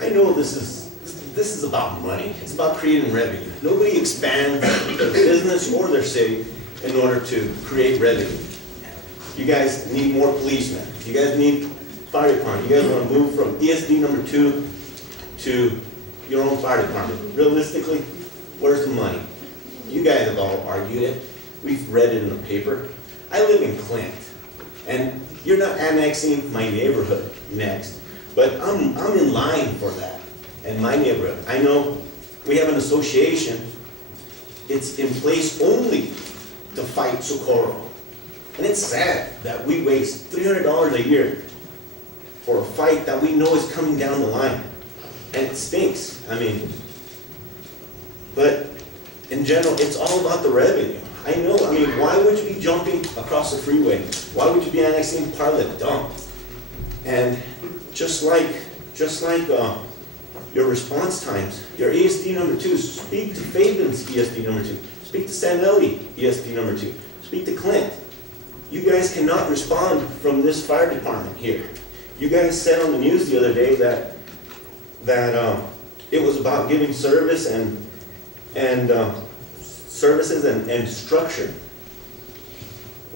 I know this is about money. It's about creating revenue. Nobody expands their business or their city in order to create revenue. You guys need more policemen. You guys need fire department. You guys want to move from ESD number 2 to your own fire department. Realistically, where's the money? You guys have all argued it. We've read it in the paper. I live in Clint, and you're not annexing my neighborhood next, but I'm in line for that in my neighborhood. I know we have an association. It's in place only to fight Socorro. And it's sad that we waste $300 a year for a fight that we know is coming down the line. And it stinks. I mean, but in general, it's all about the revenue. I know, I mean, why would you be jumping across the freeway? Why would you be annexing part of the dump? And just like your response times, your ESD number 2, speak to Fabian's ESD number 2, speak to Sanelli ESD number 2, speak to Clint. You guys cannot respond from this fire department here. You guys said on the news the other day that it was about giving service and services and structure.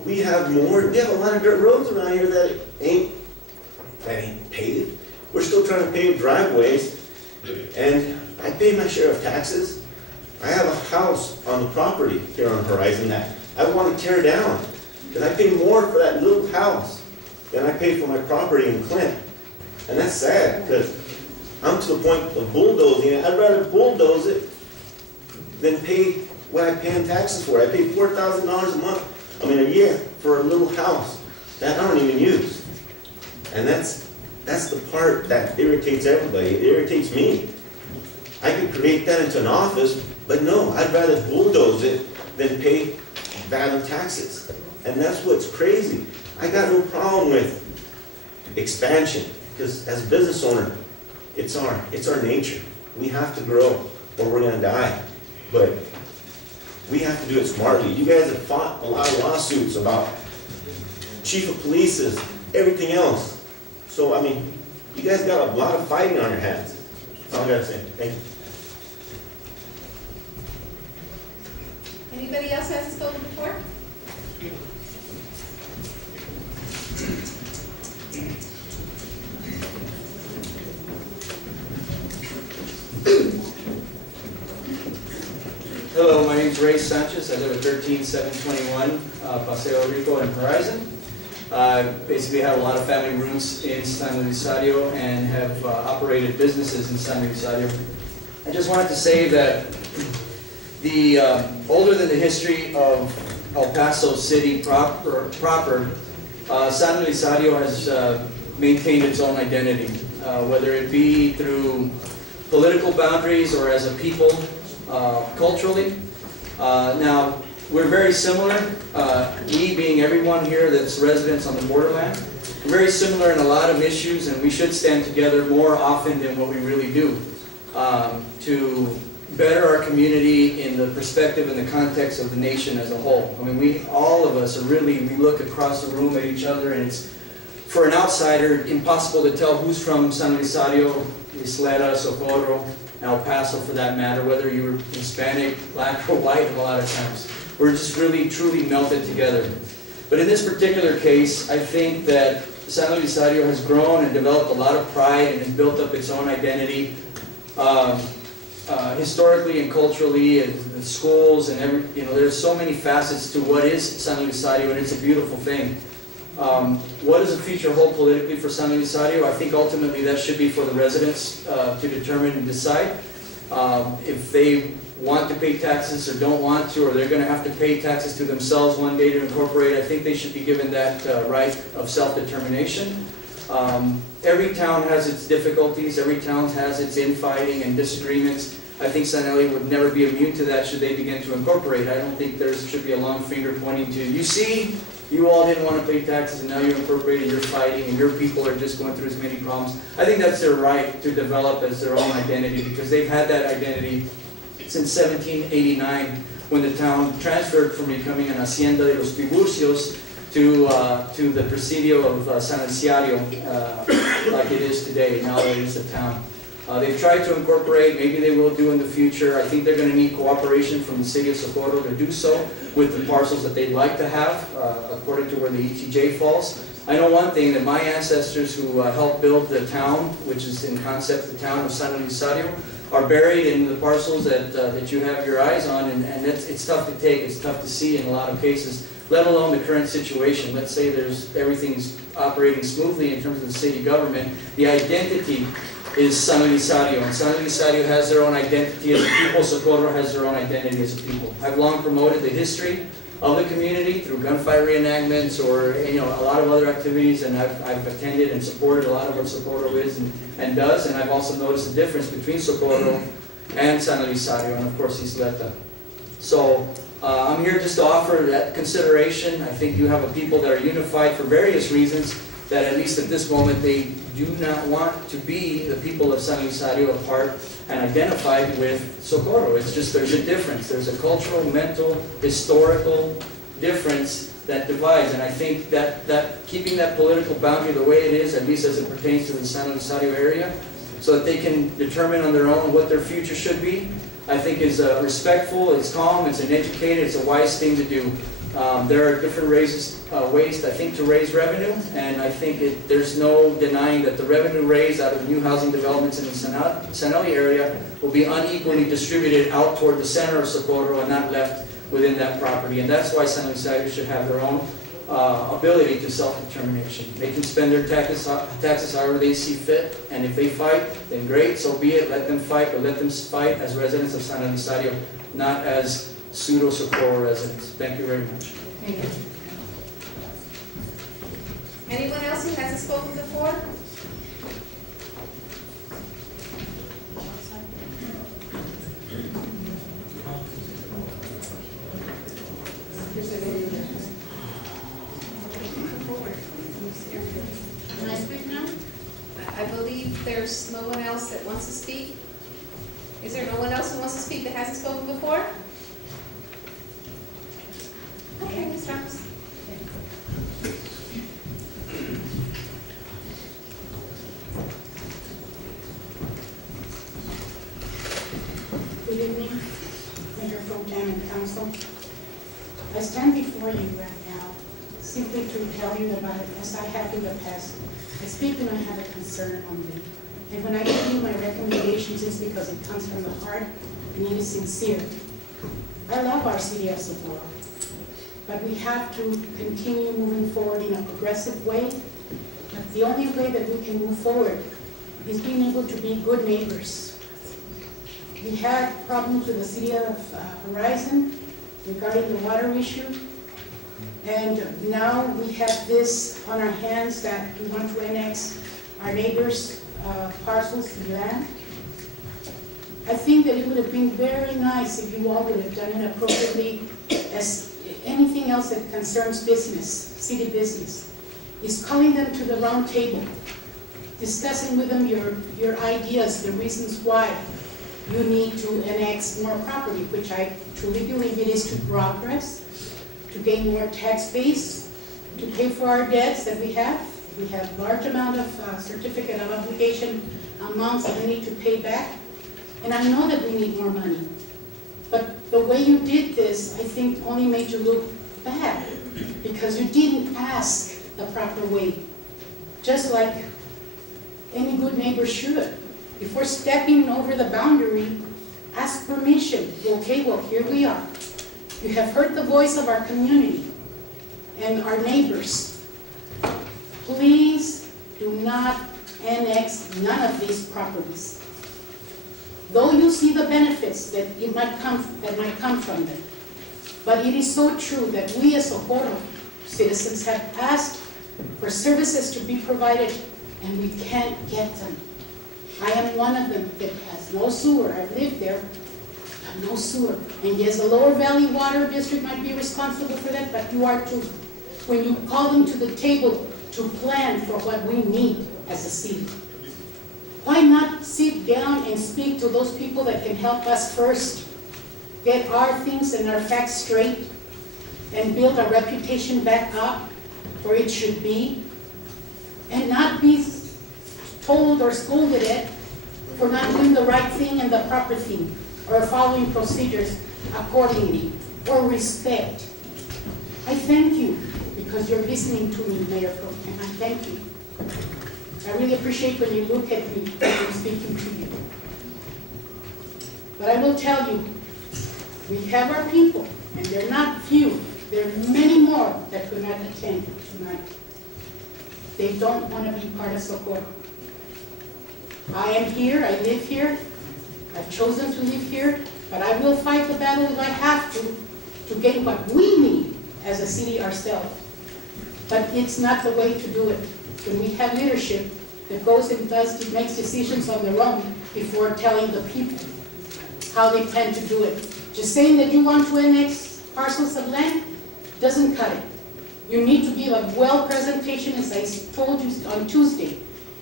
We have a lot of dirt roads around here that ain't paved. We're still trying to pave driveways, and I pay my share of taxes. I have a house on the property here on Horizon that I want to tear down, because I pay more for that little house than I pay for my property in Clint. And that's sad, because I'm to the point of bulldozing it. I'd rather bulldoze it than pay what I pay in taxes for. I pay $4,000 a year for a little house that I don't even use. And that's the part that irritates everybody. It irritates me. I could create that into an office, but no, I'd rather bulldoze it than pay that in taxes. And that's what's crazy. I got no problem with expansion, because as a business owner, it's our nature. We have to grow or we're gonna die. But we have to do it smartly. You guys have fought a lot of lawsuits about chief of police's, everything else. So, I mean, you guys got a lot of fighting on your hands. That's all I gotta say. Thank you. Anybody else hasn't spoken before? Hello, my name is Ray Sanchez. I live at 13721 Paseo Rico in Horizon. Basically have a lot of family roots in San Elizario and have operated businesses in San Elizario. I just wanted to say that the older than the history of El Paso City proper San Elizario has maintained its own identity, whether it be through political boundaries or as a people, culturally. Now, we're very similar, we being everyone here that's residents on the borderland. We're very similar in a lot of issues, and we should stand together more often than what we really do to better our community in the perspective and the context of the nation as a whole. I mean, all of us we look across the room at each other, and it's, for an outsider, impossible to tell who's from San Elizario, Isleta, Socorro, El Paso for that matter, whether you're Hispanic, black, or white a lot of times. We're just really, truly melted together. But in this particular case, I think that San Elizario has grown and developed a lot of pride and has built up its own identity historically and culturally, and the schools and there's so many facets to what is San Elizario, and it's a beautiful thing. What does the future hold politically for San Elizario? I think ultimately that should be for the residents to determine and decide if they want to pay taxes or don't want to, or they're going to have to pay taxes to themselves one day to incorporate. I think they should be given that right of self-determination. Every town has its difficulties. Every town has its infighting and disagreements. I think San Eli would never be immune to that should they begin to incorporate. I don't think there should be a long finger pointing to, you see, you all didn't want to pay taxes and now you're incorporating, you're fighting, and your people are just going through as many problems. I think that's their right to develop as their own identity, because they've had that identity since 1789, when the town transferred from becoming an Hacienda de los Tiburcios to the Presidio of San Elizario, like it is today. Now it is a town. They've tried to incorporate, maybe they will do in the future. I think they're going to need cooperation from the city of Socorro to do so with the parcels that they'd like to have, according to where the ETJ falls. I know one thing, that my ancestors who helped build the town, which is in concept the town of San Elisario, are buried in the parcels that you have your eyes on, and it's tough to take, it's tough to see in a lot of cases, let alone the current situation. Let's say everything's operating smoothly in terms of the city government. The identity is San Elisario, and San Elisario has their own identity as a people. Socorro has their own identity as a people. I've long promoted the history of the community through gunfight reenactments or a lot of other activities, and I've attended and supported a lot of what Socorro is and does, and I've also noticed the difference between Socorro and San Elisario, and of course Isleta. So I'm here just to offer that consideration. I think you have a people that are unified for various reasons, that at least at this moment they do not want to be the people of San Elisario apart and identified with Socorro. It's just there's a difference. There's a cultural, mental, historical difference that divides, and I think that keeping that political boundary the way it is, at least as it pertains to the San Elisario area, so that they can determine on their own what their future should be, I think is respectful, it's calm, it's an educated, it's a wise thing to do. There are different ways, I think, to raise revenue, and I think there's no denying that the revenue raised out of new housing developments in the San Eli area will be unequally distributed out toward the center of Socorro and not left within that property. And that's why San Elisario should have their own ability to self-determination. They can spend their taxes however they see fit, and if they fight, then great, so be it. Let them fight, but let them fight as residents of San Elisario, not as pseudo-Socorro residents. Thank you very much. Thank you. Anyone else who hasn't spoken before? Can I speak now? I believe there's no one else that wants to speak. Is there no one else who wants to speak that hasn't spoken before? Okay, Ms. Ramos. Good evening, Mayor Pro Tem and Council. I stand before you right now simply to tell you about it as I have in the past. I speak when I have a concern on me. And when I give you my recommendations, it's because it comes from the heart and it is sincere. I love our city of Socorro, but we have to continue moving forward in a progressive way. But the only way that we can move forward is being able to be good neighbors. We had problems with the city of Horizon regarding the water issue. And now we have this on our hands that we want to annex our neighbors' parcels of land. I think that it would have been very nice if you all would have done it appropriately as anything else that concerns business, city business, is calling them to the round table, discussing with them your ideas, the reasons why you need to annex more property, which I truly believe it is to progress, to gain more tax base, to pay for our debts that we have. We have large amount of certificate of obligation amounts that we need to pay back. And I know that we need more money. But the way you did this, I think, only made you look bad because you didn't ask the proper way. Just like any good neighbor should. Before stepping over the boundary, ask permission. Okay, well, here we are. You have heard the voice of our community and our neighbors. Please do not annex none of these properties. Though you see the benefits that might come from them. But it is so true that we as Socorro citizens have asked for services to be provided and we can't get them. I am one of them that has no sewer. I've lived there, but no sewer. And yes, the Lower Valley Water District might be responsible for that, but you are too. When you call them to the table to plan for what we need as a city. Why not sit down and speak to those people that can help us first, get our things and our facts straight, and build our reputation back up where it should be, and not be told or scolded at for not doing the right thing and the proper thing, or following procedures accordingly, or respect. I thank you because you're listening to me, Mayor Pro Tem. I thank you. I really appreciate when you look at me when I'm speaking to you. But I will tell you, we have our people, and they're not few. There are many more that could not attend tonight. They don't want to be part of Socorro. I am here, I live here, I've chosen to live here, but I will fight the battle if I have to gain what we need as a city ourselves. But it's not the way to do it. When we have leadership that goes and makes decisions on their own before telling the people how they plan to do it. Just saying that you want to annex parcels of land doesn't cut it. You need to give a well presentation, as I told you on Tuesday.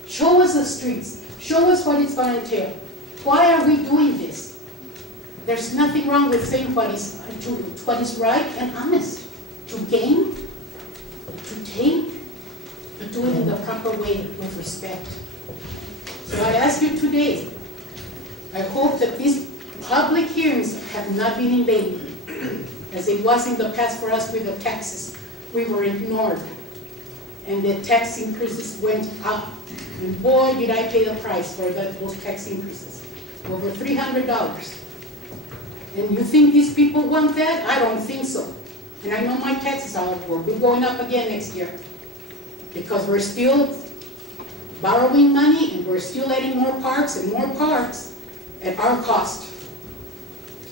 Show us the streets. Show us what it's going to entail. Why are we doing this? There's nothing wrong with saying what is right and honest. To gain, to take, but do it in the proper way with respect. So I ask you today, I hope that these public hearings have not been in vain, as it was in the past for us with the taxes. We were ignored, and the tax increases went up. And boy, did I pay the price for those tax increases, over $300. And you think these people want that? I don't think so. And I know my taxes will be going up again next year, because we're still borrowing money and we're still adding more parks and more parks at our cost.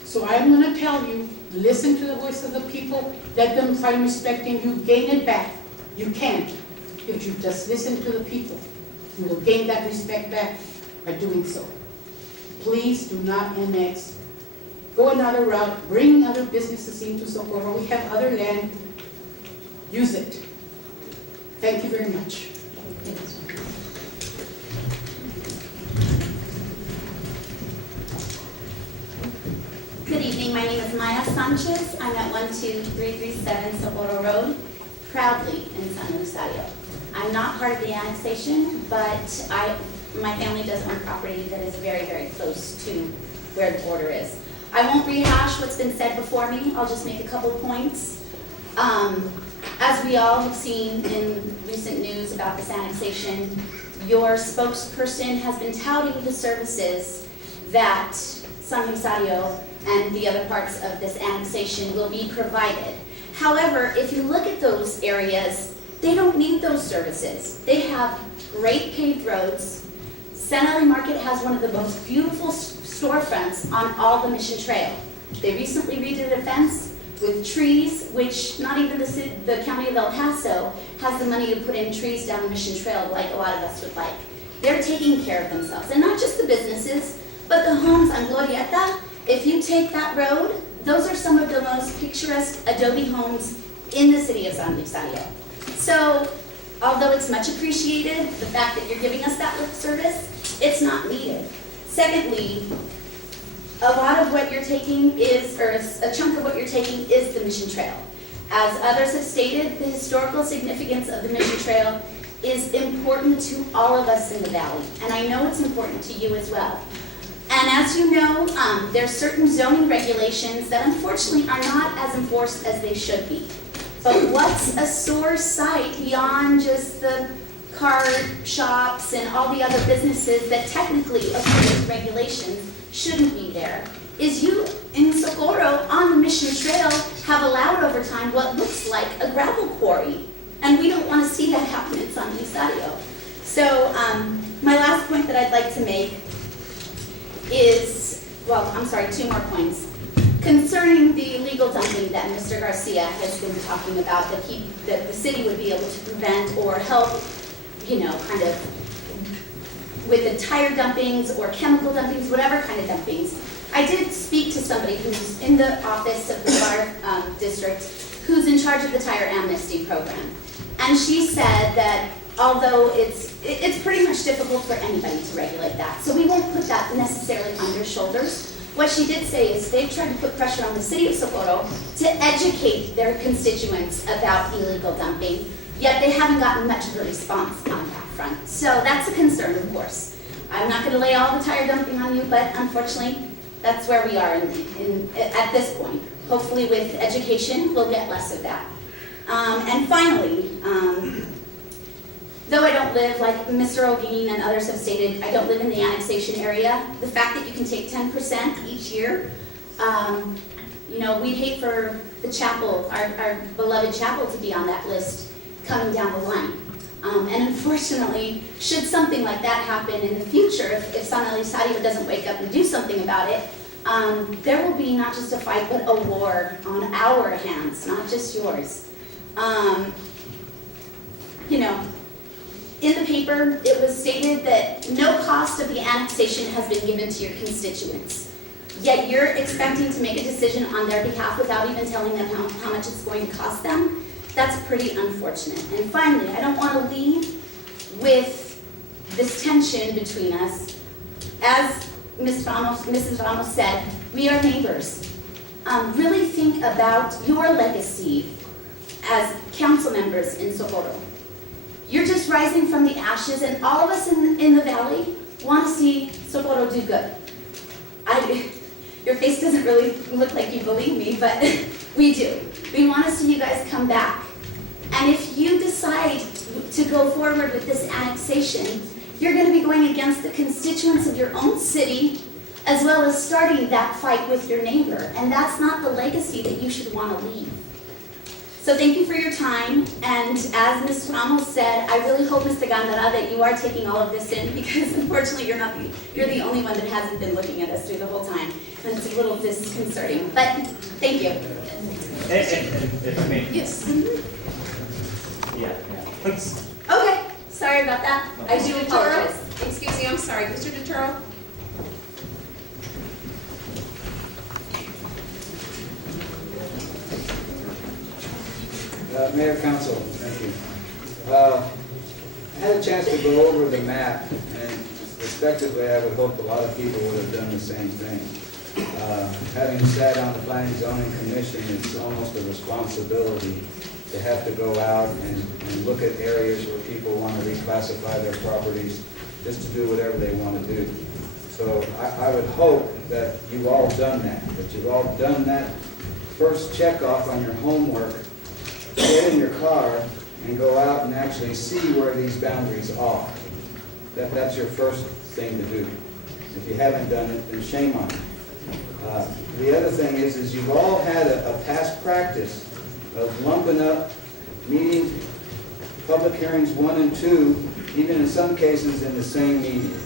So I'm going to tell you, listen to the voice of the people, let them find respect in you, gain it back. You can, if you just listen to the people. You will gain that respect back by doing so. Please do not annex. Go another route, bring other businesses into Socorro. We have other land, use it. Thank you very much. Good evening, my name is Maya Sanchez. I'm at 12337 Socorro Road, proudly in San Lusario. I'm not part of the annexation, but my family does own property that is very, very close to where the border is. I won't rehash what's been said before me. I'll just make a couple points. As we all have seen in recent news about this annexation, your spokesperson has been touting the services that San Lusario and the other parts of this annexation will be provided. However, if you look at those areas, they don't need those services. They have great paved roads. San Eli Market has one of the most beautiful storefronts on all the Mission Trail. They recently redid a fence with trees, which not even the county of El Paso has the money to put in trees down the Mission Trail like a lot of us would like. They're taking care of themselves. And not just the businesses, but the homes on Glorieta. If you take that road, those are some of the most picturesque adobe homes in the city of San Lusario. So, although it's much appreciated, the fact that you're giving us that lip service, it's not needed. Secondly, a lot of what you're taking is, or a chunk of what you're taking is the Mission Trail. As others have stated, the historical significance of the Mission Trail is important to all of us in the valley, and I know it's important to you as well. And as you know, there are certain zoning regulations that unfortunately are not as enforced as they should be. But what's a sore sight beyond just the car shops and all the other businesses that technically, according to regulations, shouldn't be there, is you in Socorro on the Mission Trail have allowed over time what looks like a gravel quarry. And we don't want to see that happen in San Lusario. So my last point that I'd like to make is, well, I'm sorry, two more points. Concerning the illegal dumping that Mr. Garcia has been talking about, that the city would be able to prevent or help, kind of with the tire dumpings or chemical dumpings, whatever kind of dumpings. I did speak to somebody who's in the office of the fire district who's in charge of the tire amnesty program. And she said that although it's pretty much difficult for anybody to regulate that, so we won't put that necessarily on their shoulders. What she did say is they've tried to put pressure on the city of Socorro to educate their constituents about illegal dumping, yet they haven't gotten much of a response on that front. So that's a concern, of course. I'm not gonna lay all the tire dumping on you, but unfortunately, that's where we are at this point. Hopefully with education, we'll get less of that. And finally, though I don't live, like Mr. O'Gean and others have stated, I don't live in the annexation area, the fact that you can take 10% each year, you know, we'd hate for the chapel, our beloved chapel, to be on that list coming down the line. And unfortunately, should something like that happen in the future, if San Elisario doesn't wake up and do something about it, there will be not just a fight, but a war on our hands, not just yours. You know, in the paper, it was stated that no cost of the annexation has been given to your constituents. Yet you're expecting to make a decision on their behalf without even telling them how much it's going to cost them. That's pretty unfortunate. And finally, I don't want to leave with this tension between us. As Mrs. Ramos said, we are neighbors. Really think about your legacy as council members in Socorro. You're just rising from the ashes, and all of us in the valley want to see Socorro do good. Your face doesn't really look like you believe me, but we do. We want to see you guys come back. And if you decide to go forward with this annexation, you're going to be going against the constituents of your own city, as well as starting that fight with your neighbor. And that's not the legacy that you should want to leave. So thank you for your time, and as Ms. Ramos said, I really hope, Mr. Gandara, that you are taking all of this in, because unfortunately you're the only one that hasn't been looking at us through the whole time, and it's a little disconcerting, but thank you. If I may, Yes. yeah. Okay, sorry about that. I do apologize. Excuse me, I'm sorry, Mr. DeTuro? Mayor, Council, thank you. I had a chance to go over the map, and respectively, I would hope a lot of people would have done the same thing. Having sat on the Planning and Zoning Commission, it's almost a responsibility to have to go out and look at areas where people want to reclassify their properties just to do whatever they want to do. So I would hope that you've all done that you've all done that first check off on your homework. Get in your car and go out and actually see where these boundaries are. That's your first thing to do. If you haven't done it, then shame on you. The other thing is you've all had a past practice of lumping up meetings, public hearings 1 and 2, even in some cases in the same meeting.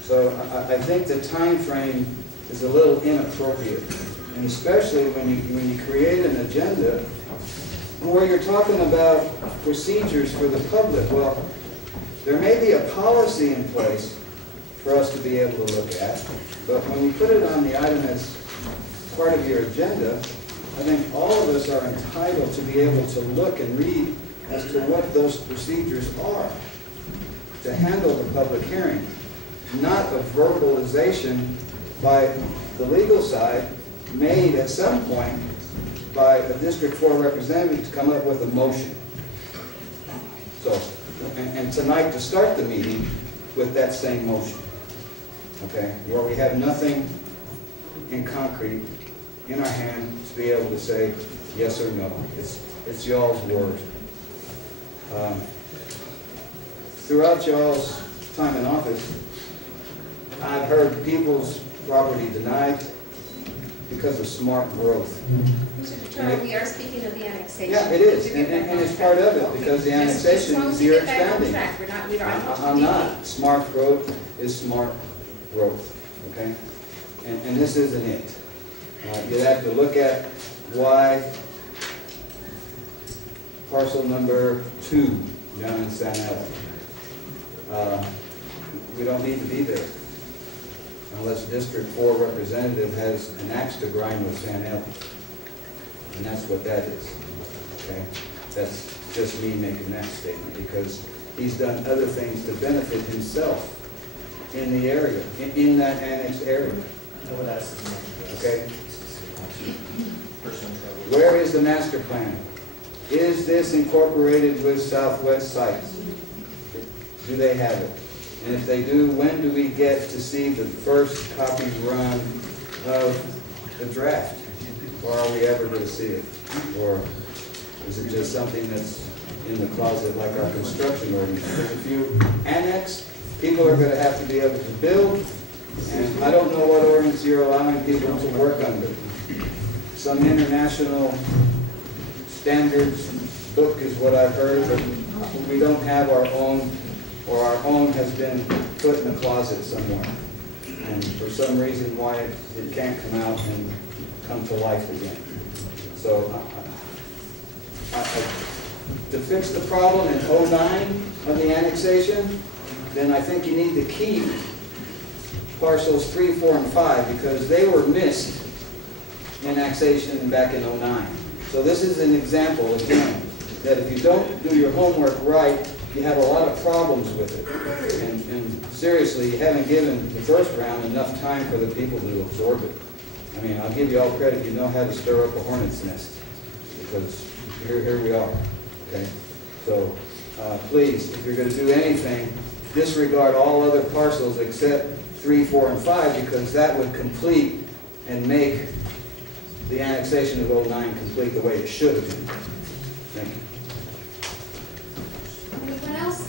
So I think the time frame is a little inappropriate, and especially when you create an agenda where you're talking about procedures for the public. Well, there may be a policy in place for us to be able to look at, but when you put it on the item as part of your agenda, I think all of us are entitled to be able to look and read as to what those procedures are to handle the public hearing, not a verbalization by the legal side made at some point by a District 4 representative to come up with a motion. So, and tonight to start the meeting with that same motion, okay, where we have nothing in concrete in our hand to be able to say yes or no. It's y'all's word. Throughout y'all's time in office, I've heard people's property denied because of smart growth. Mr. DeTuro, we are speaking of the annexation. Yeah, it is, Would you get back and on it's track? part of it, because the Just annexation as long is as we you're get back on expanding. track. We don't I'm not. Smart growth is smart growth, okay? And this isn't it. You'd have to look at why parcel number 2 down in San Ela. We don't need to be there unless District 4 representative has an axe to grind with San Ela. And that's what that is, okay? That's just me making that statement, because he's done other things to benefit himself in the area, in that annexed area, okay? Where is the master plan? Is this incorporated with Southwest Sites? Do they have it? And if they do, when do we get to see the first copy run of the draft? Or are we ever going to see it? Or is it just something that's in the closet like our construction ordinance? Because if you annex, people are going to have to be able to build, and I don't know what ordinance you're allowing people to work under. Some international standards book is what I've heard, but we don't have our own, or our own has been put in a closet somewhere. And for some reason why it can't come out and come to life again. So to fix the problem in '09 of the annexation, then I think you need to keep parcels 3, 4, and 5 because they were missed in annexation back in '09. So this is an example, again, that if you don't do your homework right, you have a lot of problems with it. And seriously, you haven't given the first round enough time for the people to absorb it. I mean, I'll give you all credit, you know how to stir up a hornet's nest, because here we are, okay? So please, if you're going to do anything, disregard all other parcels except 3, 4, and 5, because that would complete and make the annexation of '09 complete the way it should have been. Thank you. Anyone else?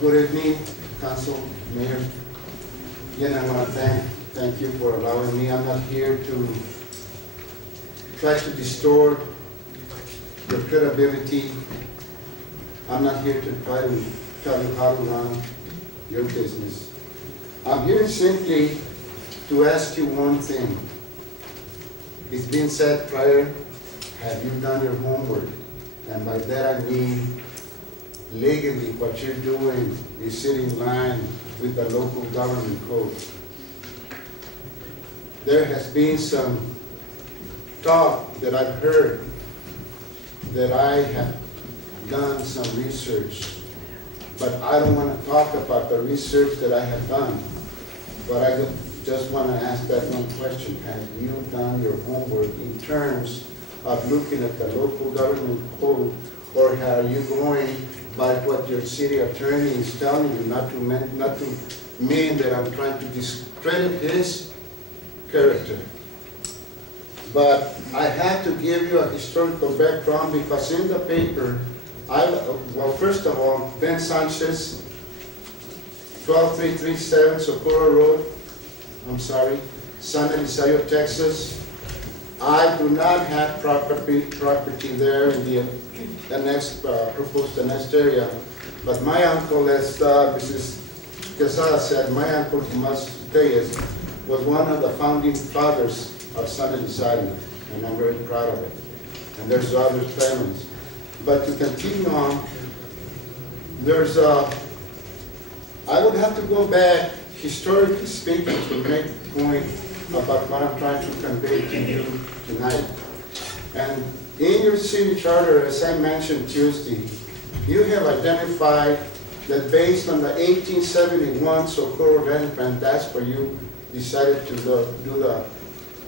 Good evening, Council, Mayor. Again, I want to thank you for allowing me. I'm not here to try to distort your credibility. I'm not here to try to tell you how to run your business. I'm here simply to ask you one thing. It's been said prior, have you done your homework? And by that I mean, legally what you're doing is sitting in line with the local government code. There has been some talk that I've heard that I have done some research, but I don't want to talk about the research that I have done. But I just want to ask that one question. Have you done your homework in terms of looking at the local government code, or are you going by what your city attorney is telling you, not to mean that I'm trying to discredit his character? But I have to give you a historical background because in the paper, well, first of all, Ben Sanchez, 12337 Socorro Road, San Elizario, Texas. I do not have property there in the proposed annexed area, but my uncle, as Mrs. Quesada said, my uncle Tomas Tellez was one of the founding fathers of San Elizario, and I'm very proud of it. And there's other families. But to continue on, I would have to go back, historically speaking, to make a point about what I'm trying to convey to you tonight. And in your city charter, as I mentioned Tuesday, you have identified that based on the 1871 Socorro land plan, that's where you decided to do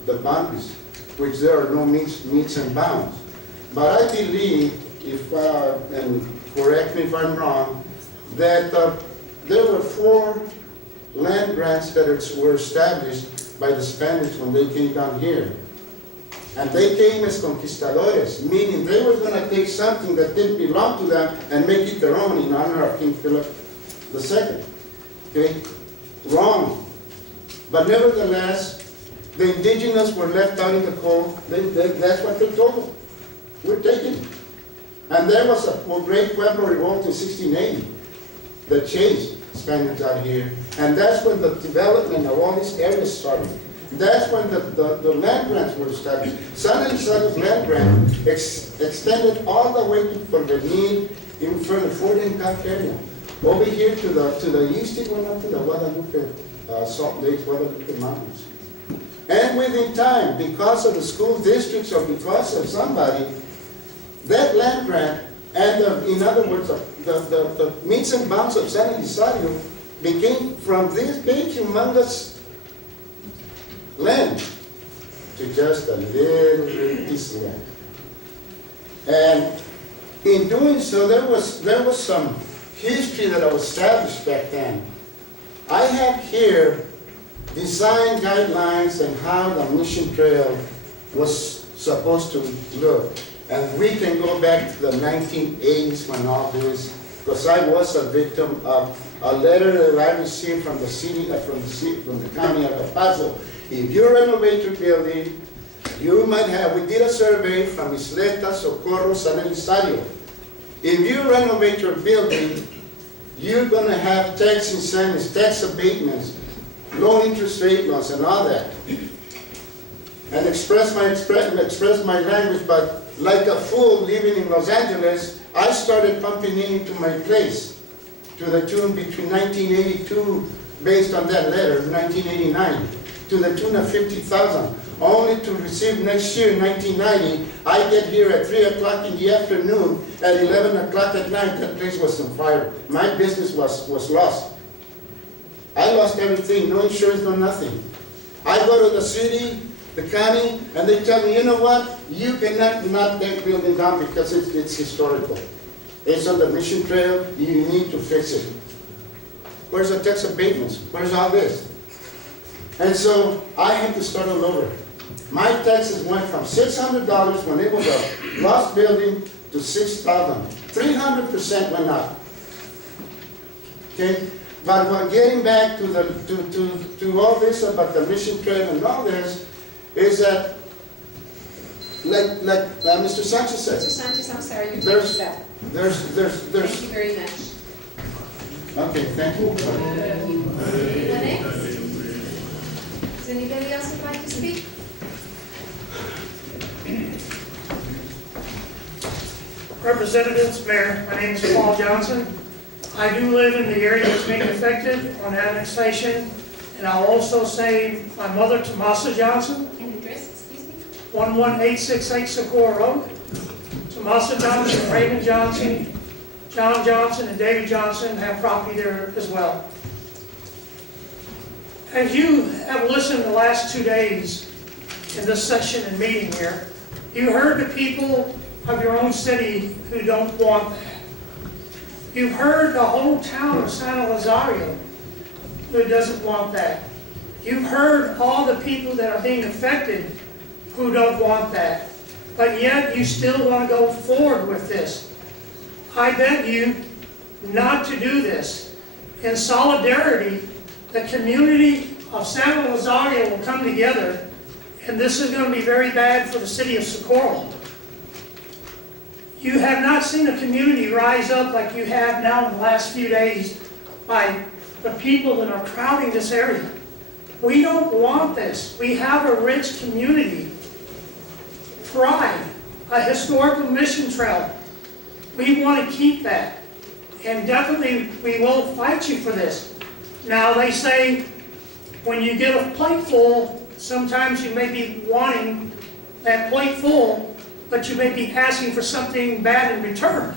the boundaries, which there are no meets and bounds. But I believe, and correct me if I'm wrong, that there were 4 land grants that were established by the Spaniards when they came down here. And they came as conquistadores, meaning they were going to take something that didn't belong to them and make it their own in honor of King Philip II. Okay? Wrong. But nevertheless, the indigenous were left out in the cold. That's what they told them. We're taking it. And there was a great Pueblo revolt in 1680 that chased Spaniards out here. And that's when the development of all these areas started. That's when the land grants were established. San Elizario land grant extended all the way to Porvenir, in front of Fort Incac area. Over here to the east, it went up to the Guadalupe, Salt Lake, Guadalupe Mountains. And within time, because of the school districts or because of somebody, that land grant, and in other words, the meets and bounds of San Elizario became from this big, humongous land to just a little piece of land. And in doing so, there was some history that was established back then. I have here design guidelines and how the Mission Trail was supposed to look. And we can go back to the 1980s when all this, because I was a victim of a letter that I received from the city, from the county of El Paso. If you renovate your building, you might have, we did a survey from Isleta, Socorro, San Elizario. If you renovate your building, you're gonna have tax incentives, tax abatements, low interest rate loans and all that. And express my language, but like a fool living in Los Angeles, I started pumping into my place to the tune between 1982, based on that letter, 1989, to the tune of 50,000, only to receive next year, 1990, I get here at 3 o'clock in the afternoon, at 11 o'clock at night, that place was on fire. My business was lost. I lost everything, no insurance, no nothing. I go to the city, the county, and they tell me, you know what? You cannot knock that building down because it's historical. It's on the Mission Trail, you need to fix it. Where's the tax abatements? Where's all this? And so I had to start all over. My taxes went from $600 when it was a lost building to $6,000. 300% went up. Okay? But when getting back to all this about the Mission Trail and all this, is that, like Mr. Sanchez said, Mr. Sanchez, I'm sorry, you're There's- taking that. there's, Thank you very much. okay, thank you. Anyone else? Does anybody else would like to speak? Representatives, Mayor, my name is Paul Johnson. I do live in the area that's being affected on annexation, and I'll also say my mother, Tomasa Johnson, And address, excuse me? 11868 Socorro Road. Tomasa Johnson, Raymond Johnson, John Johnson, and David Johnson have property there as well. As you have listened the last 2 days in this session and meeting here, you heard the people of your own city who don't want that. You've heard the whole town of San Elizario who doesn't want that. You've heard all the people that are being affected who don't want that. But yet you still want to go forward with this. I beg you not to do this. In solidarity, the community of San Elizario will come together, and this is going to be very bad for the city of Socorro. You have not seen a community rise up like you have now in the last few days by the people that are crowding this area. We don't want this. We have a rich community, pride, a historical Mission Trail. We want to keep that. And definitely we will fight you for this. Now they say when you get a plate full, sometimes you may be wanting that plate full, but you may be asking for something bad in return.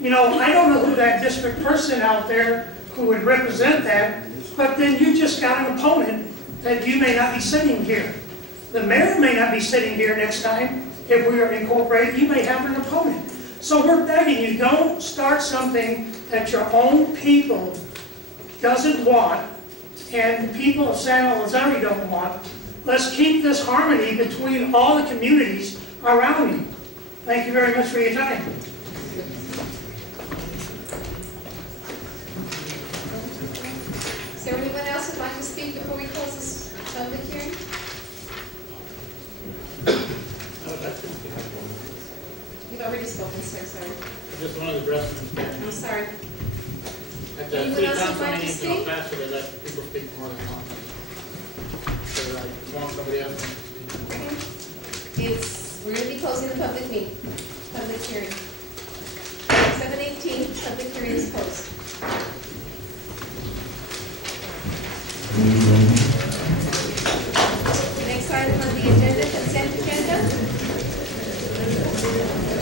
You know, I don't know who that district person out there who would represent that, but then you just got an opponent that you may not be sitting here. The mayor may not be sitting here next time if we are incorporated. You may have an opponent. So we're begging you, don't start something that your own people doesn't want and the people of San Elizario don't want. Let's keep this harmony between all the communities around you. Thank you very much for your time. Is there anyone else who'd like to speak before we close this public hearing? You've already spoken, sir, sorry. I just wanted to address them. I'm sorry. At Anyone the city else council would like to meetings in El speak? Paso, they let people speak more than once. So I want somebody else to speak. We're going to be closing the public hearing. 7:18, public hearing is closed. Next item on the agenda, consent agenda.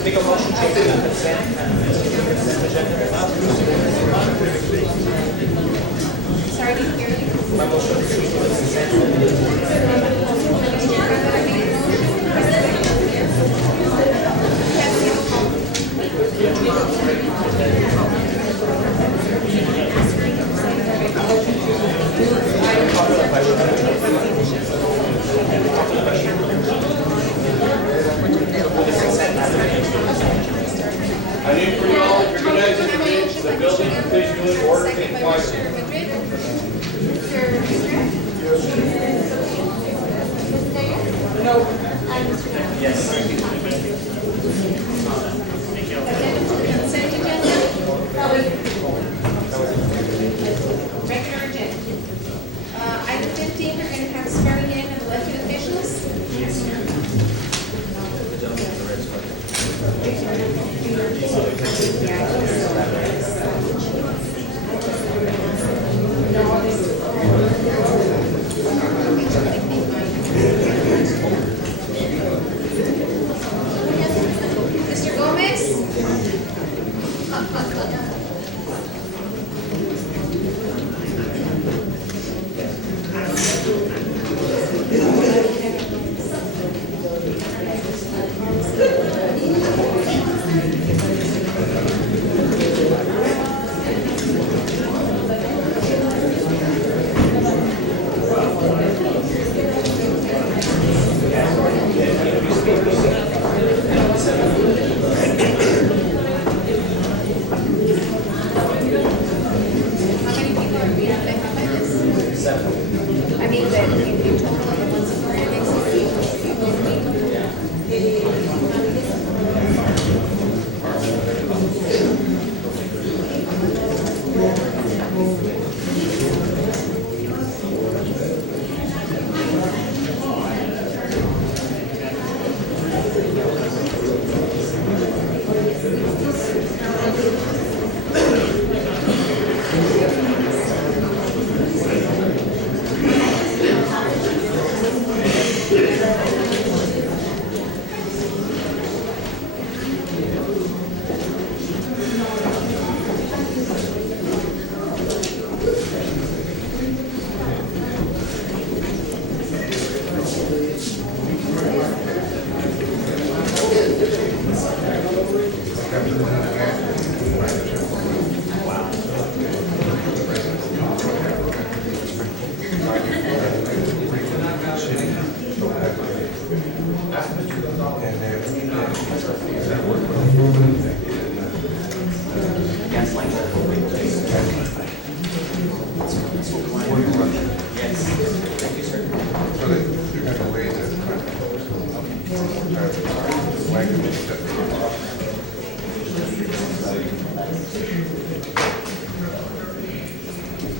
Make a motion to approve the consent agenda. Sorry, I didn't hear you. My motion to approve the consent agenda. Yes. Building official in order to inquire. Second by Mr. Madrid. Mr. Madrid? Mr. Mayor? No. And Mr. Mayor? Yes. Addendum to the consent agenda? Regular agenda. Item 15, we're going to have swearing in of elected officials. Mr. Gomez? How many people are being affected by this? 7. I mean, that in total, the ones that were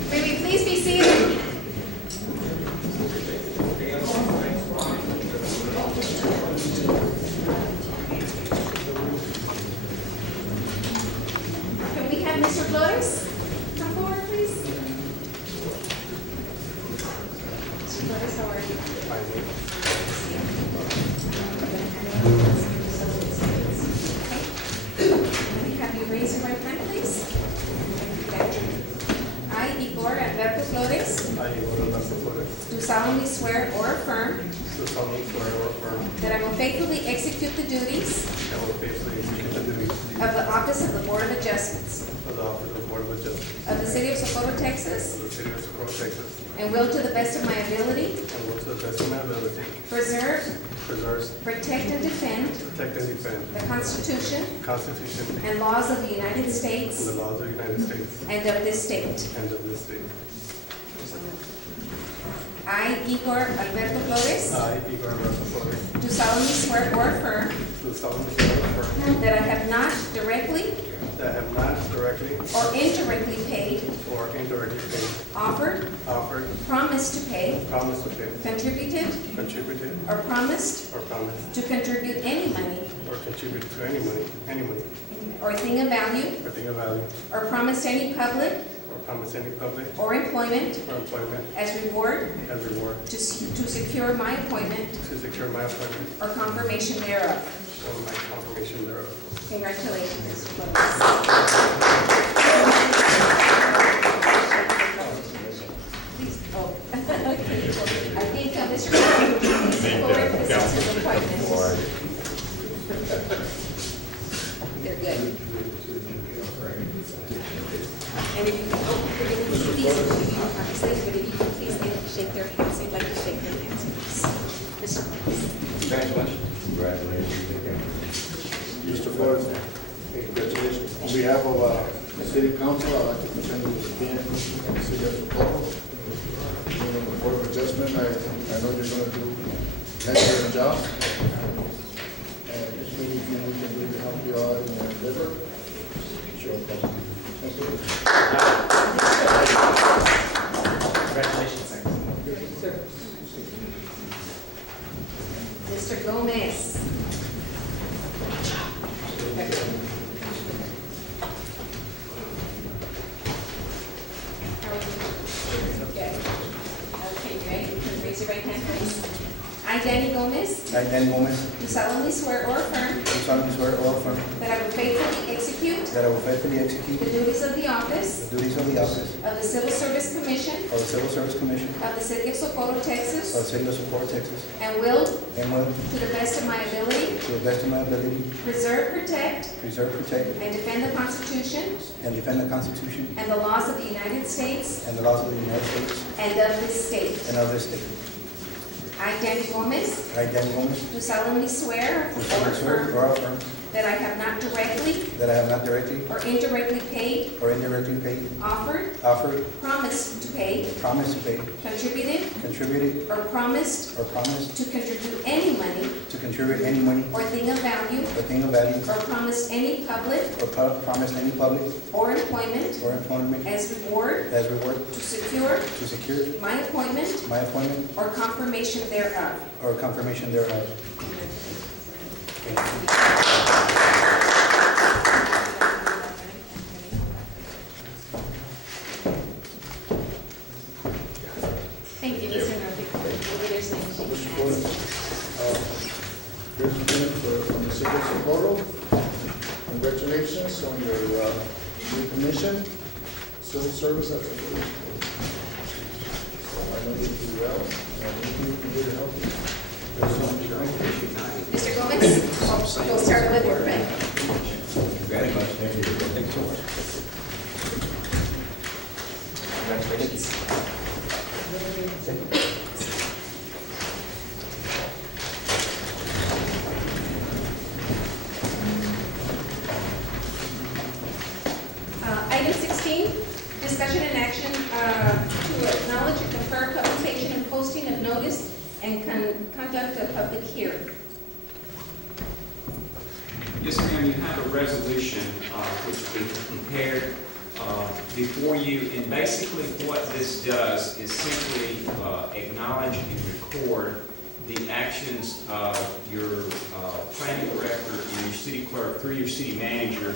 May we please be seated? Can we have Mr. Flores come forward, please? Mr. Flores, how are you? Can we have you raise your right hand, please? Okay. I, Igor Alberto Flores, I, Igor Alberto Flores, do solemnly swear or affirm do solemnly swear or affirm that I will faithfully execute the duties that I will faithfully execute the duties of the office of the Board of Adjustments of the office of Board of Adjustment of the City of Socorro, Texas, of the City of Socorro, Texas, and will to the best of my ability and will to the best of my ability preserve, preserve, protect, and defend protect, and defend the Constitution the Constitution and laws of the United and States the laws of the United States and of this state. and of this state. I, Igor Alberto Flores, I, Igor Alberto Flores, do solemnly swear or affirm do solemnly swear or affirm that I have not directly that I have not directly or indirectly paid, or indirectly paid, offered, offered, promised to pay, promised to pay, contributed, contributed, or promised or promised, to contribute any money or contribute to any money, or thing of value, or thing of value, or promised any public or promise any public or employment or employment as reward as reward to secure my appointment to secure my appointment or confirmation thereof. or my confirmation thereof. Congratulations, Mr. Flores. Please, oh, okay. I think Mr. Flores, please come forward, this is his appointment. They're good. And if you, please, obviously, but if you could please shake their hands, I'd like to shake their hands, please. Mr. Flores. Mr. Flores, congratulations. On behalf of the city council, I'd like to present you with again the city of Socorro. The Board of Adjustment, I know you're going to do an excellent job. And just anything we can do to help you out in your endeavor. Sure. Thank you. Congratulations. Mr. Gomez. Okay, you ready? Raise your right hand, please. I, Danny Gomez, I, Danny Gomez, do solemnly swear or affirm do solemnly swear or affirm that I will faithfully execute that I will faithfully execute the duties of the office the duties of the office of the Civil Service Commission of the Civil Service Commission of the City of Socorro, of the Texas, City of Socorro, Texas, and will, and will, to the best of my ability, to the best of my ability, preserve, protect, preserve, protect, and defend the Constitution and defend the Constitution and the laws of the United States and the laws of the United States and of this state. and of this state. I, Danny Gomez, I, Danny Gomez, do solemnly swear do or solemnly swear affirm or affirm that I have not directly that I have not directly or indirectly paid, or indirectly paid, offered, offered, promised to pay, promised to pay, contributed, contributed, or promised or promised to contribute any money to contribute any money or thing of value, or thing of value, or promised any public or promised any public or employment or employment as reward as reward to secure to secure my appointment my appointment or confirmation thereof. or confirmation thereof. Thank you, Mr. Murphy. Maybe there's an Mr. issue. Gordon, here's a minute from the city of Socorro. Congratulations on your new commission, civil service. That's a good. So I know you do well, and I think you can do to help you. Mr. Gomez, we'll start with your red. Item 16, discussion and action to acknowledge and confer publication and posting of notice and conduct a public hearing. Yes, ma'am, you have a resolution which we prepared before you, and basically what this does is simply acknowledge and record the actions of your planning director and your city clerk through your city manager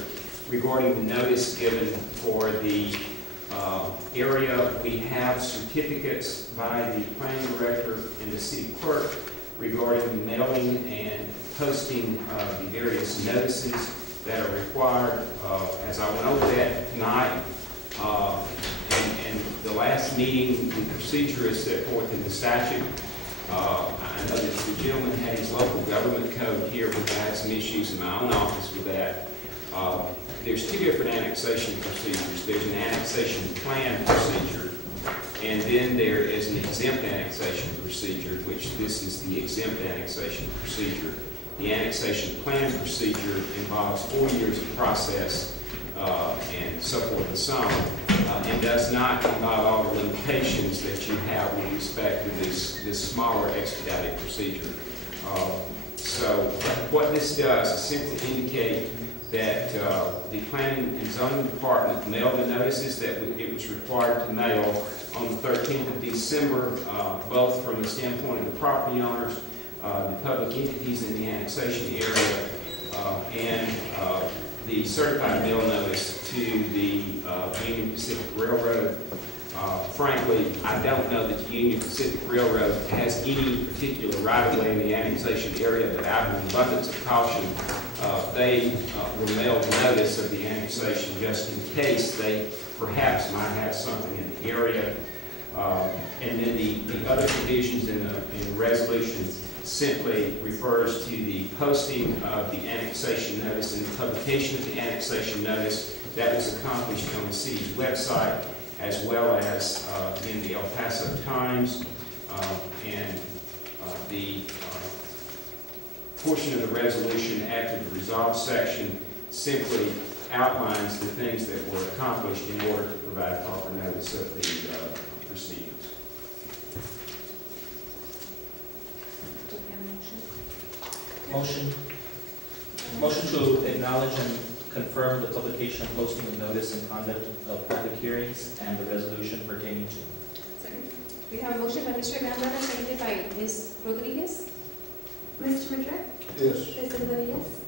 regarding the notice given for the area. We have certificates by the planning director and the city clerk regarding the mailing and posting of the various notices that are required. As I went over that tonight, and the last meeting, the procedure is set forth in the statute. I know that the gentleman had his local government code here. We've had some issues in my own office with that. There's two different annexation procedures. There's an annexation plan procedure, and then there is an exempt annexation procedure, which this is the exempt annexation procedure. The annexation plan procedure involves 4 years of process and so forth and so on, and does not involve all the limitations that you have with respect to this smaller expedited procedure. So what this does is simply indicate that the Planning and Zoning Department mailed the notices that it was required to mail on the 13th of December, both from the standpoint of the property owners, the public entities in the annexation area, and the certified mail notice to the Union Pacific Railroad. Frankly, I don't know that the Union Pacific Railroad has any particular right-of-way in the annexation area, but out of an abundance of caution, they were mailed notice of the annexation just in case they perhaps might have something in the area. And then the other provisions in the resolution simply refers to the posting of the annexation notice and the publication of the annexation notice. That was accomplished on the city's website as well as in the El Paso Times, and the portion of the resolution after the resolve section simply outlines the things that were accomplished in order to provide proper notice of the proceedings. Do we have a motion? Motion to acknowledge and confirm the publication and posting of notice and conduct of public hearings and the resolution pertaining to. Second. We have a motion by Mr. Gambara, seconded by Ms. Rodriguez. Mr. Madrid? Yes. Mr. Rodriguez?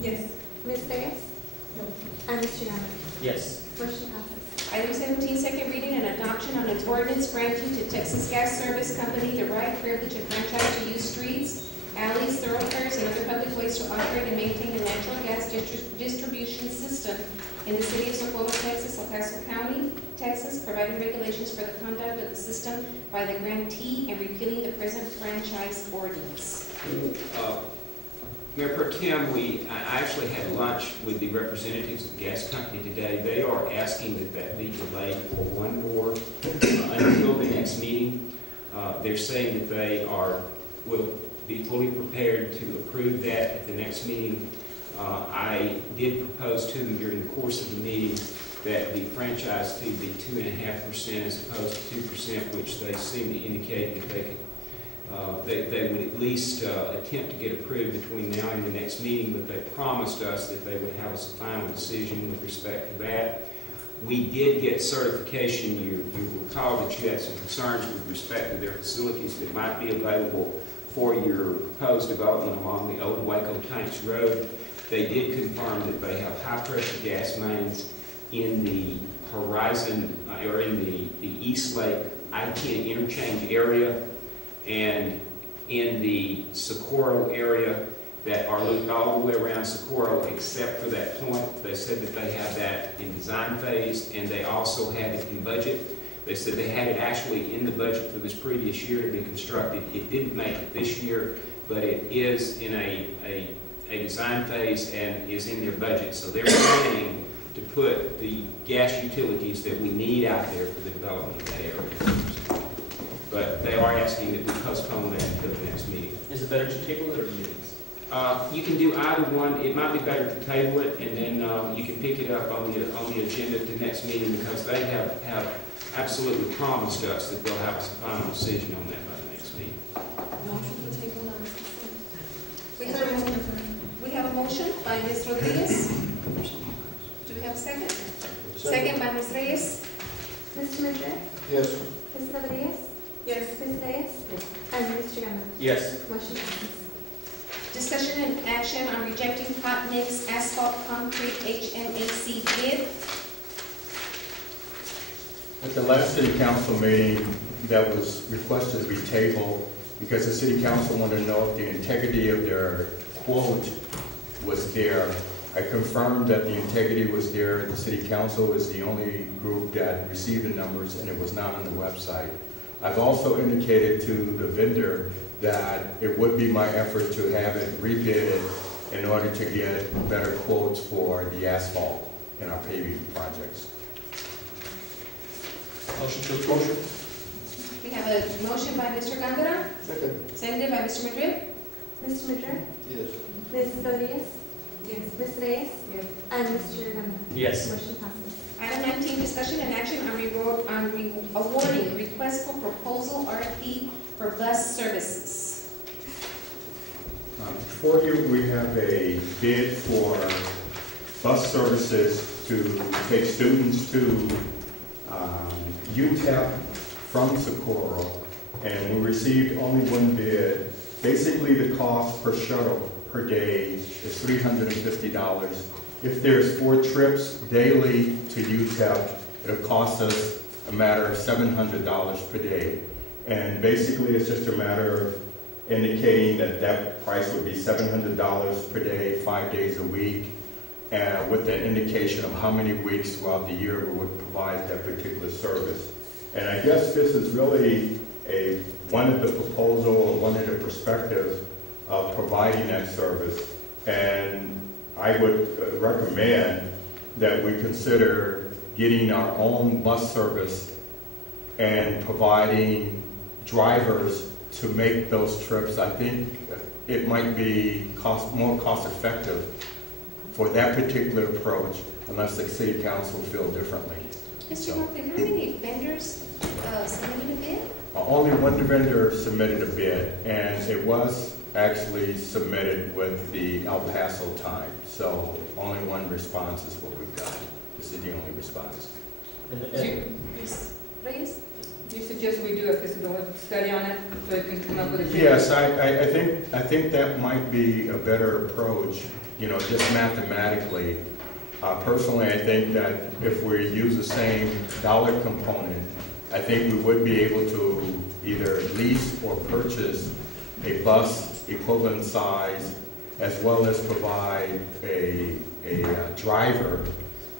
Yes. Ms. Reyes? And Mr. Gambara? Yes. Motion passes. Item 17, second reading and adoption on an ordinance granting to Texas Gas Service Company the right, privilege, and franchise to use streets, alleys, thoroughfares, and other public ways to operate and maintain a natural gas distribution system in the city of Socorro, Texas, El Paso County, Texas, providing regulations for the conduct of the system by the grantee and repealing the present franchise ordinance. Mayor Pro Tem, I actually had lunch with the representatives of the gas company today. They are asking that that be delayed for one more until the next meeting. They're saying that they will be fully prepared to approve that at the next meeting. I did propose to them during the course of the meeting that the franchise fee be 2.5% as opposed to 2%, which they seem to indicate that they could. They would at least attempt to get approved between now and the next meeting, but they promised us that they would have us a final decision with respect to that. We did get certification. You recall that you had some concerns with respect to their facilities that might be available for your proposed development along the old Waco Tanks Road. They did confirm that they have high-pressure gas mains in the Horizon, or in the East Lake I-10 interchange area, and in the Socorro area that are looped all the way around Socorro except for that point. They said that they have that in design phase, and they also have it in budget. They said they had it actually in the budget for this previous year to be constructed. It didn't make it this year, but it is in a design phase and is in their budget. So they're planning to put the gas utilities that we need out there for the development of that area. But they are asking that we postpone that until the next meeting. Is it better to table it or meetings? You can do either one. It might be better to table it, and then you can pick it up on the agenda at the next meeting, because they have absolutely promised us that they'll have a final decision on that by the next meeting. Motion to table number 16. We have a motion by Ms. Rodriguez. Do we have a second? Second by Ms. Reyes. Mr. Madrid? Yes. Ms. Rodriguez? Yes. Ms. Reyes? And Mr. Gambara? Yes. Motion passes. Discussion and action on rejecting hot mix asphalt concrete HMAC bid. At the last city council meeting, that was requested to be tabled because the city council wanted to know if the integrity of their quote was there. I confirmed that the integrity was there. The city council was the only group that received the numbers, and it was not on the website. I've also indicated to the vendor that it would be my effort to have it rebid in order to get better quotes for the asphalt in our paving projects. Motion to approve. We have a motion by Mr. Gambara, Second. seconded by Mr. Madrid. Mr. Madrid? Yes. Ms. Rodriguez? Yes. Ms. Reyes? Yes. And Mr. Gambara? Yes. Motion passes. Item 19, discussion and action on awarding request for proposal RFP for bus services. Before you, we have a bid for bus services to take students to UTEP from Socorro, and we received only one bid. Basically, the cost per shuttle per day is $350. If there's 4 trips daily to UTEP, it'll cost us a matter of $700 per day. And basically, it's just a matter of indicating that that price would be $700 per day, 5 days a week, with an indication of how many weeks throughout the year we would provide that particular service. And I guess this is really one of the proposal or one of the perspectives of providing that service. And I would recommend that we consider getting our own bus service and providing drivers to make those trips. I think it might be more cost effective for that particular approach unless the city council feel differently. Mr. Murphy, how many vendors submitted a bid? Only one vendor submitted a bid, and it was actually submitted with the El Paso time. So only one response is what we've got. This is the only response. Ms. Reyes? Do you suggest we do a feasibility study on it so it can come up with a? Yes, I think that might be a better approach, just mathematically. Personally, I think that if we use the same dollar component, I think we would be able to either lease or purchase a bus equivalent size, as well as provide a driver.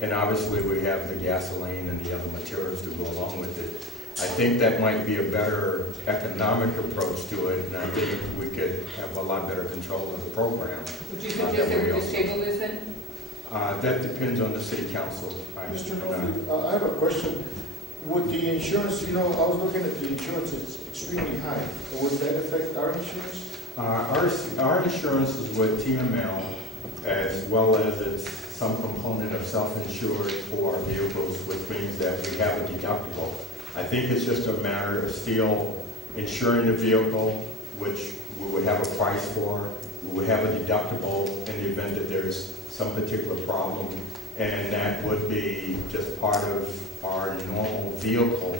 And obviously, we have the gasoline and the other materials to go along with it. I think that might be a better economic approach to it, and I think we could have a lot better control of the program. Would you suggest that we just table this then? That depends on the city council. Mr. Murphy, I have a question. With the insurance, I was looking at the insurance, it's extremely high. Would that affect our insurance? Our insurance is with TML, as well as it's some component of self-insured for our vehicles, which means that we have a deductible. I think it's just a matter of still insuring the vehicle, which we would have a price for. We would have a deductible in the event that there's some particular problem, and that would be just part of our normal vehicle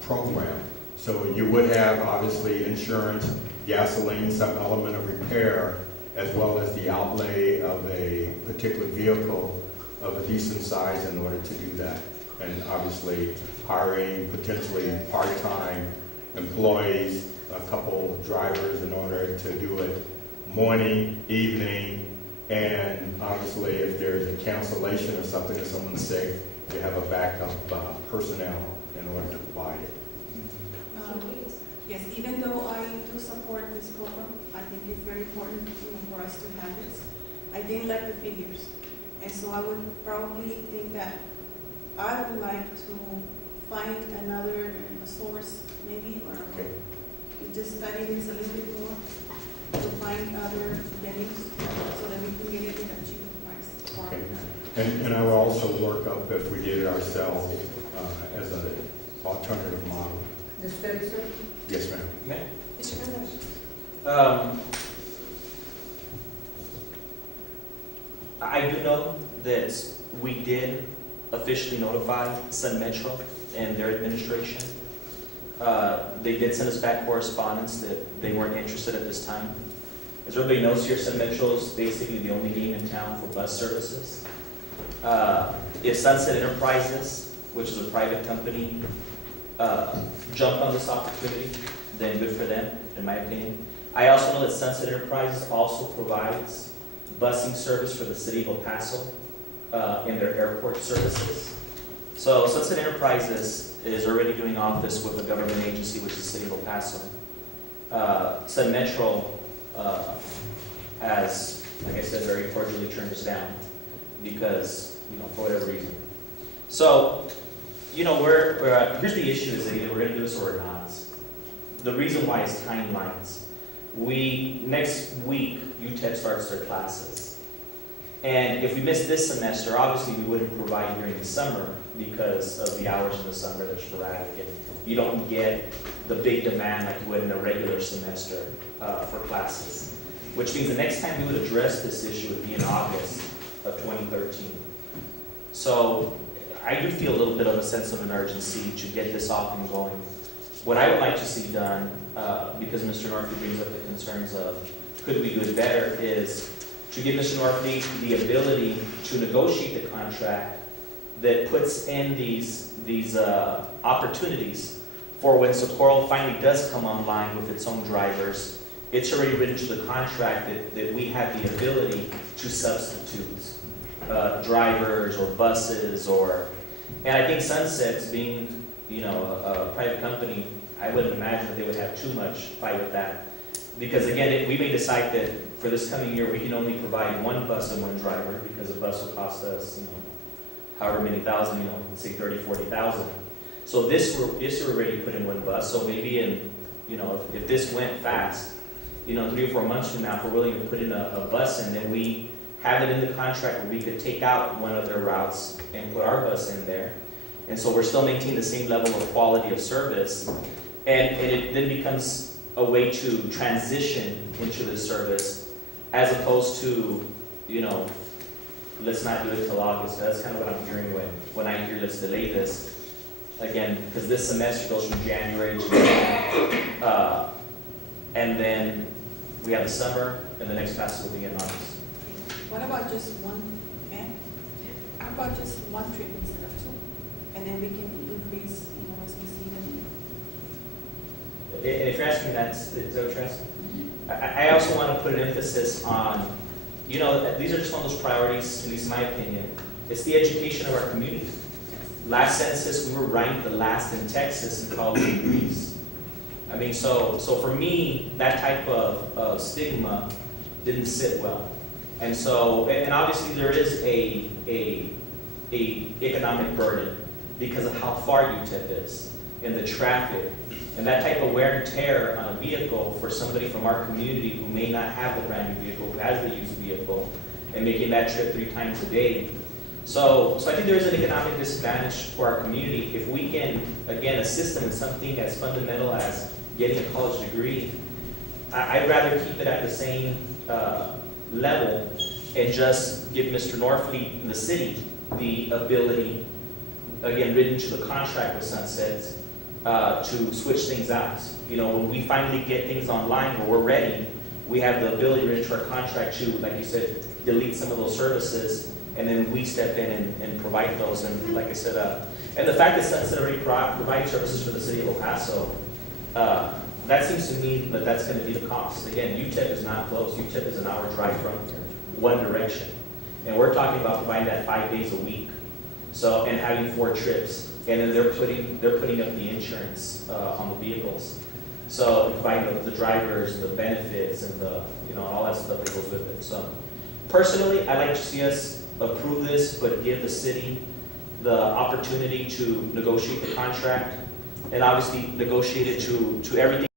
program. So you would have, obviously, insurance, gasoline, some element of repair, as well as the outlay of a particular vehicle of a decent size in order to do that. And obviously, hiring potentially part-time employees, a couple drivers in order to do it morning, evening, and obviously if there's a cancellation or something, if someone's sick, you have a backup personnel in order to provide it. Yes, even though I do support this program, I think it's very important for us to have this. I didn't like the figures, and so I would probably think that I would like to find another source, maybe, or just study this a little bit more, to find other venues so that we can get it at a cheaper price. Okay. And I will also work up if we did it ourselves as an alternative model. The study, sir? Yes, ma'am. Ma'am? Mr. Miller? I do know that we did officially notify Sun Metro and their administration. They did send us back correspondence that they weren't interested at this time. As everybody knows here, Sun Metro is basically the only game in town for bus services. If Sunset Enterprises, which is a private company, jumped on this opportunity, then good for them, in my opinion. I also know that Sunset Enterprises also provides busing service for the city of El Paso in their airport services. So Sunset Enterprises is already doing office with a government agency, which is the city of El Paso. Sun Metro has, like I said, very cordially turned us down because, for whatever reason. So, here's the issue is that either we're going to do this or we're not. The reason why is timelines. Next week, UTEP starts their classes. And if we miss this semester, obviously we wouldn't provide during the summer because of the hours in the summer that are sporadic. And you don't get the big demand like you would in a regular semester for classes. Which means the next time we would address this issue would be in August of 2013. So I do feel a little bit of a sense of an urgency to get this off and going. What I would like to see done, because Mr. Norfleet brings up the concerns of could we do it better, is to give Mr. Norfleet the ability to negotiate the contract that puts in these opportunities for when Socorro finally does come online with its own drivers. It's already written to the contract that we have the ability to substitute drivers or buses and I think Sunset's being, a private company, I wouldn't imagine that they would have too much fight with that. Because again, we may decide that for this coming year, we can only provide one bus and one driver because a bus will cost us, however many thousand, say 30, 40,000. So this we're already put in one bus. So maybe if this went fast, 3 or 4 months from now, if we're willing to put in a bus and then we have it in the contract where we could take out one of their routes and put our bus in there. And so we're still maintaining the same level of quality of service. And it then becomes a way to transition into this service as opposed to, you know, let's not do it till August. That's kind of what I'm hearing when I hear let's delay this. Again, because this semester goes from January to June. And then we have the summer, and the next class will be in August. What about just one, how about just one trip instead of two? And then we can increase, you know, as we see them. And if you're asking that, is that what you're asking? I also want to put an emphasis on, you know, these are just one of those priorities, at least in my opinion. It's the education of our community. Last census, we were ranked the last in Texas in college degrees. I mean, so for me, that type of stigma didn't sit well. And so, and obviously there is a economic burden because of how far UTEP is and the traffic. And that type of wear and tear on a vehicle for somebody from our community who may not have the brand new vehicle, who has the used vehicle, and making that trip 3 times a day. So I think there is an economic disadvantage for our community. If we can, again, assist them in something as fundamental as getting a college degree, I'd rather keep it at the same level and just give Mr. Norfleet and the city the ability, again, written into the contract with Sunset, to switch things out. You know, when we finally get things online where we're ready, we have the ability written into our contract to, like you said, delete some of those services, and then we step in and provide those. And like I said, and the fact that Sunset already providing services for the city of El Paso, that seems to me that that's going to be the cost. Again, UTEP is not close. UTEP is an hour drive from here, one direction. And we're talking about providing that 5 days a week. So, and having 4 trips. And then they're putting up the insurance on the vehicles. So providing the drivers, the benefits, and the, you know, all that stuff that goes with it. So personally, I'd like to see us approve this, but give the city the opportunity to negotiate the contract, and obviously negotiate it to everything